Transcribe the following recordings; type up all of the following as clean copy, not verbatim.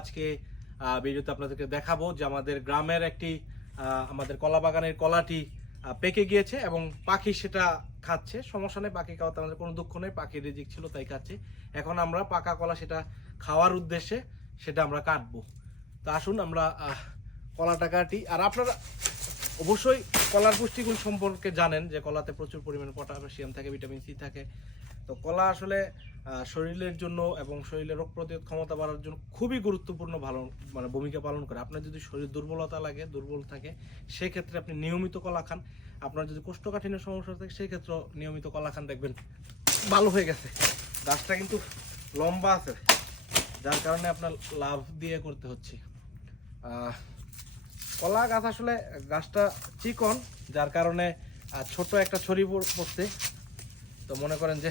আজকে ভিডিওতে আপনাদেরকে দেখাবো যে আমাদের গ্রামের একটি আমাদের কলা বাগানের কলাটি পেকে গিয়েছে এবং পাখি সেটা খাচ্ছে। সমস্যা নেই, পাখি খাওয়াতে আমাদের কোনো দুঃখ নেই, পাখির রিজিক ছিল তাই খাচ্ছে। এখন আমরা পাকা কলা সেটা খাওয়ার উদ্দেশ্যে সেটা আমরা কাটবো। তো আসুন আমরা কলাটা কাটি। আর আপনারা অবশ্যই কলার পুষ্টিগুণ সম্পর্কে জানেন যে কলাতে প্রচুর পরিমাণে পটাশিয়াম থাকে, ভিটামিন সি থাকে। তো কলা আসলে শরীরের জন্য এবং শরীরের রোগ প্রতিরোধ ক্ষমতা বাড়ার জন্য খুবই গুরুত্বপূর্ণ ভূমিকা পালন করে। আপনার যদি শরীর দুর্বলতা লাগে, দুর্বল থাকে, সেক্ষেত্রে আপনি নিয়মিত কলা খান। আপনার যদি কোষ্ঠকাঠিন্য সমস্যা থাকে সেক্ষেত্রে নিয়মিত কলা খান, দেখবেন ভালো হয়ে গেছে। গাছটা কিন্তু লম্বা আছে, যার কারণে আপনার লাভ দিয়ে করতে হচ্ছে। কলা গাছ আসলে গাছটা চিকন, যার কারণে ছোট একটা ছড়ি পড়ছে। তো মনে করেন যে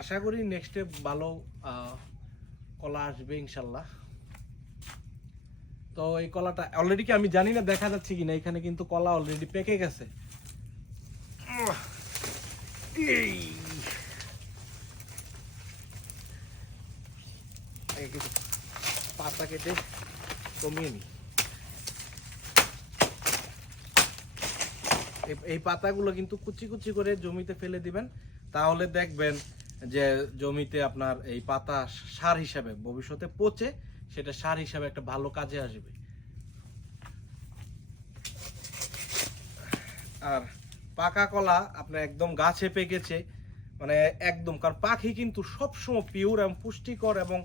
আশা করি নেক্সটে ভালো কলা আসবে ইনশাল্লাহ। তো এই কলাটা অলরেডি কি আমি জানি না দেখা যাচ্ছে কিনা, এখানে কিন্তু কলা অলরেডি পেকে গেছে। পাতা কেটে কমিয়ে নি। এই পাতাগুলো কিন্তু কুচি কুচি করে জমিতে ফেলে দিবেন, তাহলে দেখবেন যে জমিতে আপনার এই পাতা সার হিসাবে ভবিষ্যতে পচে সেটা সার হিসাবে একটা ভালো কাজে আসবে। আর পাকা কলা আপনার একদম গাছে পেকেছে মানে একদম, কারণ পাখি কিন্তু সবসময় পিওর এবং পুষ্টিকর এবং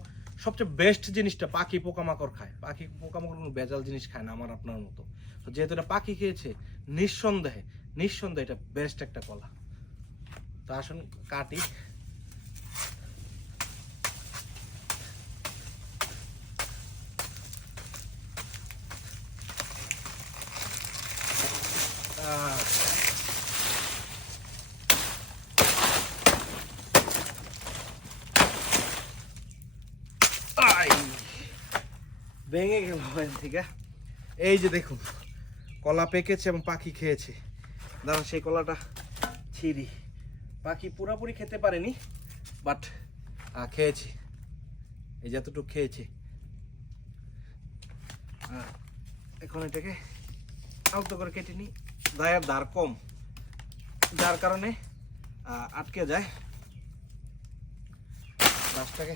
সবচেয়ে বেস্ট জিনিসটা পাখি পোকামাকড় খায়। পাখি পোকামাকড় কোনো ভেজাল জিনিস খায় না আমার আপনার মতো। তো যেহেতু এটা পাখি খেয়েছে, নিঃসন্দেহে এটা বেস্ট একটা কলা। তো আসুন কাটি। ভেঙে গেল থেকে। এই যে দেখুন কলা পেকেছে এবং পাখি খেয়েছে। দাঁড়ান সেই কলাটা ছিঁড়ি। পাখি পুরোপুরি খেতে পারেনি, বাট খেয়েছি, এই যতটুকু খেয়েছি। এখন এটাকে আলতো করে কেটে নিই। দায়ের ধার কম, যার কারণে আটকে যায়। গাছটাকে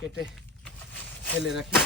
কেটে ফেলে রাখি।